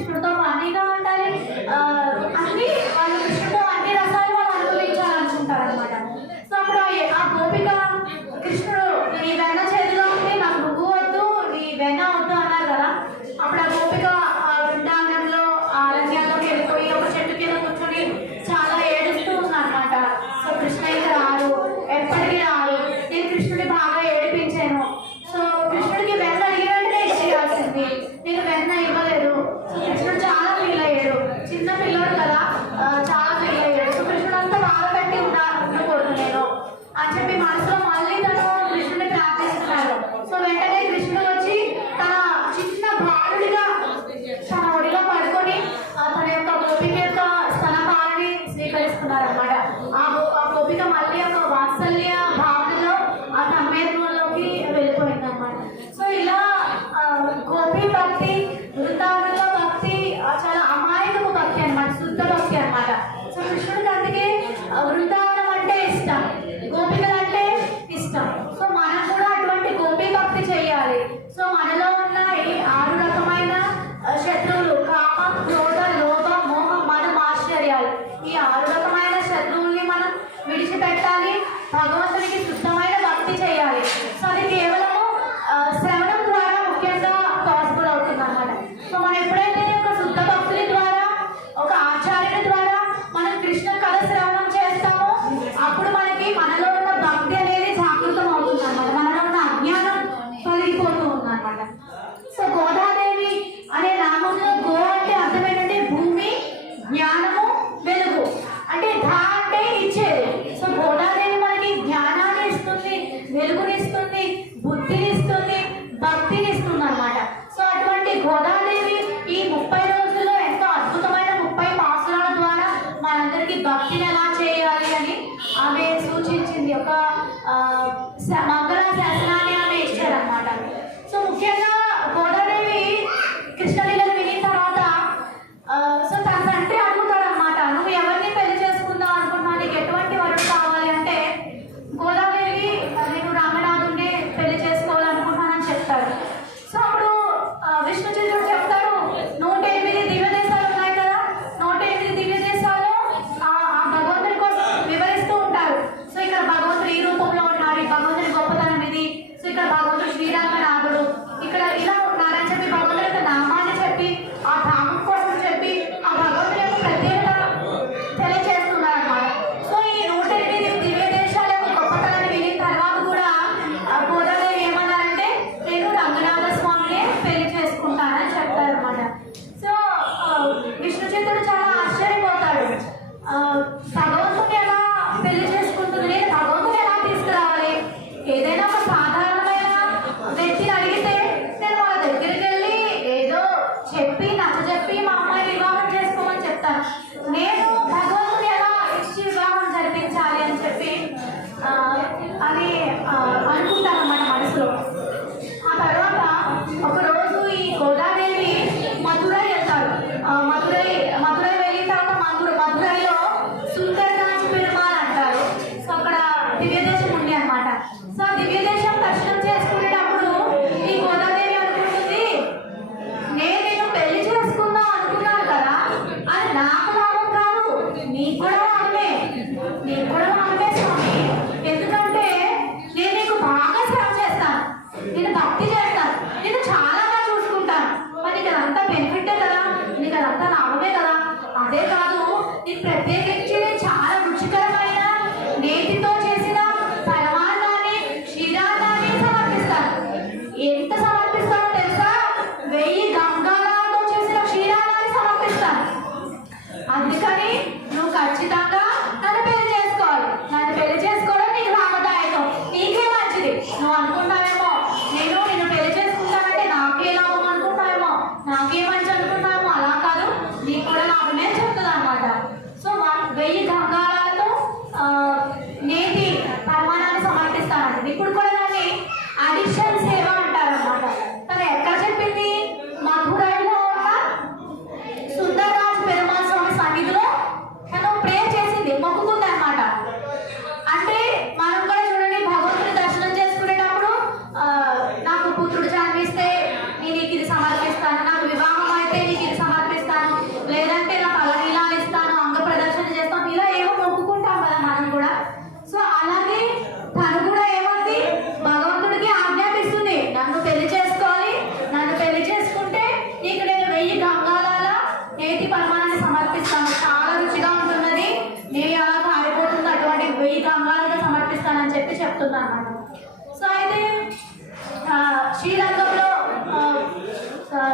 स्रोतम तो आने का 我。那给吗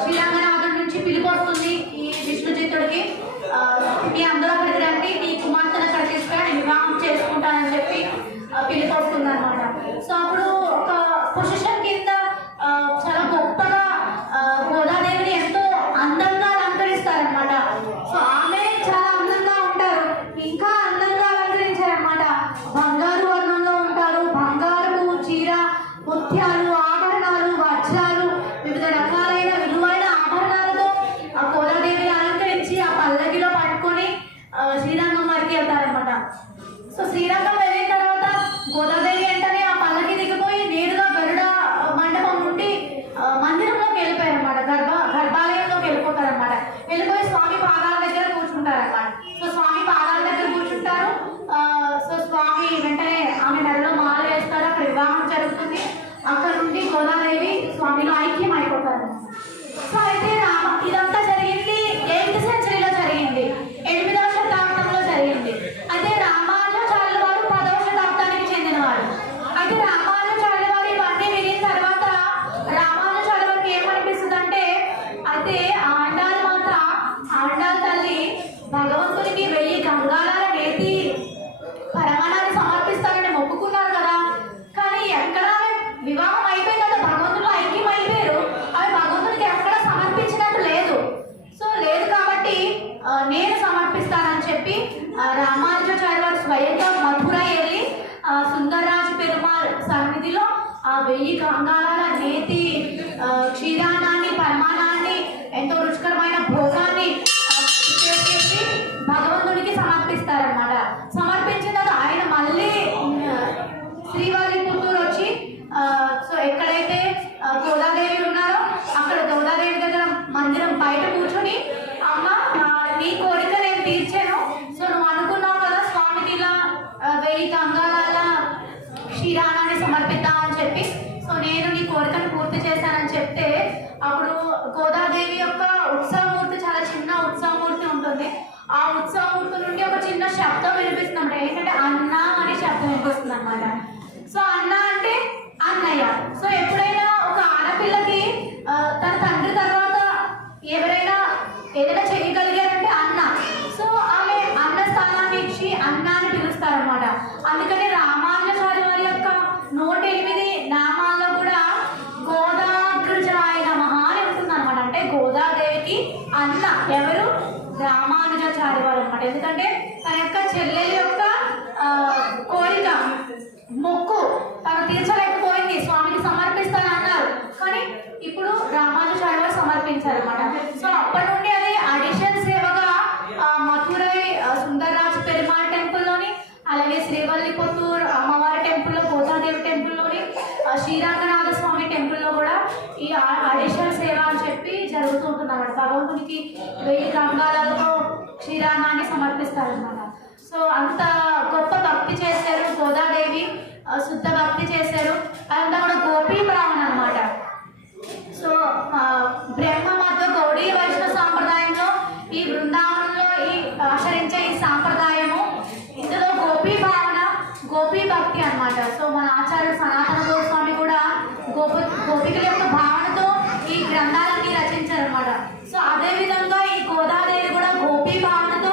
శ్రీరంగ నుంచి పిలుపు వస్తుంది ఈ విష్ణుజీతుడికి మీ అందరూ అక్కడికి రండి నీ కుమార్తెను అక్కడ తీసుకుని వివాహం చేసుకుంటానని చెప్పి పిలుపు వస్తుంది అనమాట సో అప్పుడు శ్రీరంగం భగవంతునికి వెయ్యి గంగాళాల నేతి పరమాణాన్ని సమర్పిస్తారని మొక్కుకున్నారు కదా. కానీ ఎక్కడ వివాహం అయిపోయింది కదా భగవంతుడు ఐక్యం అయిపోయారు. అవి భగవంతునికి ఎక్కడ సమర్పించినట్టు లేదు. సో లేదు కాబట్టి నేను సమర్పిస్తానని చెప్పి రామానుజాచార్య వారు స్వయంగా మధుర వెళ్ళి సుందరరాజు పెరుమాళ్ సన్నిధిలో ఆ వెయ్యి గంగాళాల నేతి క్షీరాన్ని అప్పుడు గోదాదేవి యొక్క ఉత్సవమూర్తి చాలా చిన్న ఉత్సవమూర్తి ఉంటుంది. ఆ ఉత్సవమూర్తి నుండి ఒక చిన్న శబ్దం వినిపిస్తుంది అనమాట ఏంటంటే అన్న అనే శబ్దం వినిపిస్తుంది అనమాట సో అన్న అంటే అన్నయ్య. సో ఎప్పుడైనా ఒక ఆడపిల్లకి తన తండ్రి తర్వాత ఎవరైనా ఏదైనా చేయగలిగారంటే అన్న సో ఆమె అన్న స్థానాన్ని ఇచ్చి అన్న అని పిలుస్తారనమాట అందుకని రామానుజాచార్య వారి యొక్క నూట ఎనిమిది నామాల్లో కూడా గోదాగ్రజాయ నమః అని ఉంటుంది అనమాట అంటే గోదాదేవికి అన్న ఎవరు రామానుజాచార్య వారు అనమాట ఎందుకంటే తన యొక్క చెల్లెలి యొక్క ఆ, కోరిక మొక్కు తను తీర్చలేకపోయింది స్వామికి సమర్పిస్తాను అన్నారు కానీ ఇప్పుడు రామానుజాచార్య వారు సమర్పించారనమాట సో అప్పటి నుండి అది అడిషన్ సేవగా ఆ, మథురై ఆ, సుందర్రాజు పెరుమాళ్ టెంపుల్లోని అలాగే శ్రీవల్లిపుత్తూర్ అమ్మవారి టెంపుల్లో గోదాదేవి టెంపుల్లోని ఆ, శ్రీరంగనాథ స్వామి టెంపుల్లో కూడా ఈ అడిషనల్ సేవ అని చెప్పి జరుగుతూ ఉంటుంది భగవంతునికి వెయ్యి గంగాలతో క్షీరాన్నాన్ని సమర్పిస్తారనమాట సో అంత గొప్ప భక్తి చేశారు గోదాదేవి శుద్ధ భక్తి చేశారు. అదంతా కూడా గోపీ బ్రాహ్మణ అనమాట సో బ్రహ్మ మత గౌడీ వైష్ణవ సాంప్రదాయంలో ఈ బృందావనంలో ఈ ఆచరించే ఈ సాంప్రదాయము ఇందులో గోపీ భావన గోపీ భక్తి అన్నమాట. సో మన ఆచార్య సనాతన గోస్వామి కూడా గోప గోపికల యొక్క గ్రంథాలని రచించారు అనమాట సో అదే విధంగా ఈ గోదాదేవి కూడా గోపీ భావనతో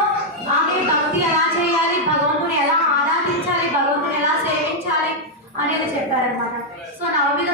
ఆమె భక్తి ఎలా చేయాలి భగవంతుని ఎలా ఆరాధించాలి భగవంతుని ఎలా సేవించాలి అనేది చెప్పారనమాట సో నవవిధ